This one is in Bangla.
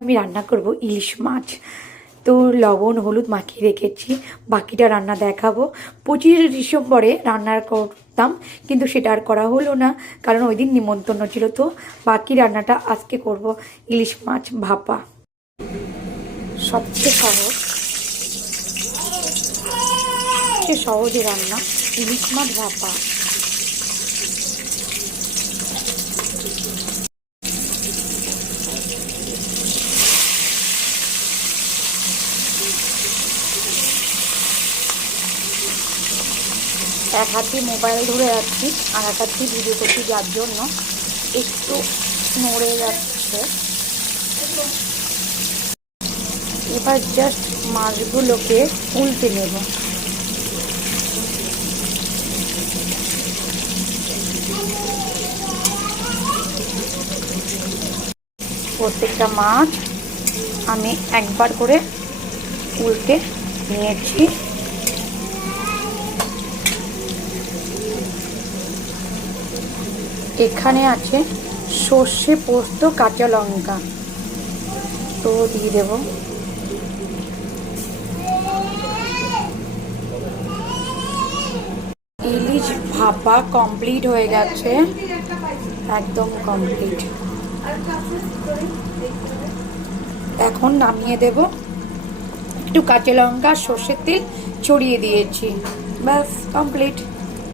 আমি রান্না করব ইলিশ মাছ। তো লবণ হলুদ মাখিয়ে রেখেছি, বাকিটা রান্না দেখাবো। 25 ডিসেম্বরে রান্না করতাম, কিন্তু সেটা আর করা হলো না, কারণ ওই দিন নিমন্ত্রণ ছিল। তো বাকি রান্নাটা আজকে করব, ইলিশ মাছ ভাপা। সবচেয়ে সহজে রান্না ইলিশ মাছ ভাপা। এক হাতে মোবাইল ধরে যাচ্ছি, আর এক হাতে ভিডিও করছি, যার জন্য একটু নড়ে যাচ্ছে। এবার জাস্ট মাছগুলোকে উল্টে নেব। প্রত্যেকটা মাছ আমি একবার করে উল্টে নিয়েছি। এখানে আছে সর্ষে, পোস্ত, কাঁচা লঙ্কা, তো দিয়ে দেব। ইলিশ ভাপা কমপ্লিট হয়ে গেছে, একদম কমপ্লিট। এখন নামিয়ে দেব। একটু কাঁচা লঙ্কা, সর্ষের তেল ছড়িয়ে দিয়েছি, ব্যাস কমপ্লিট।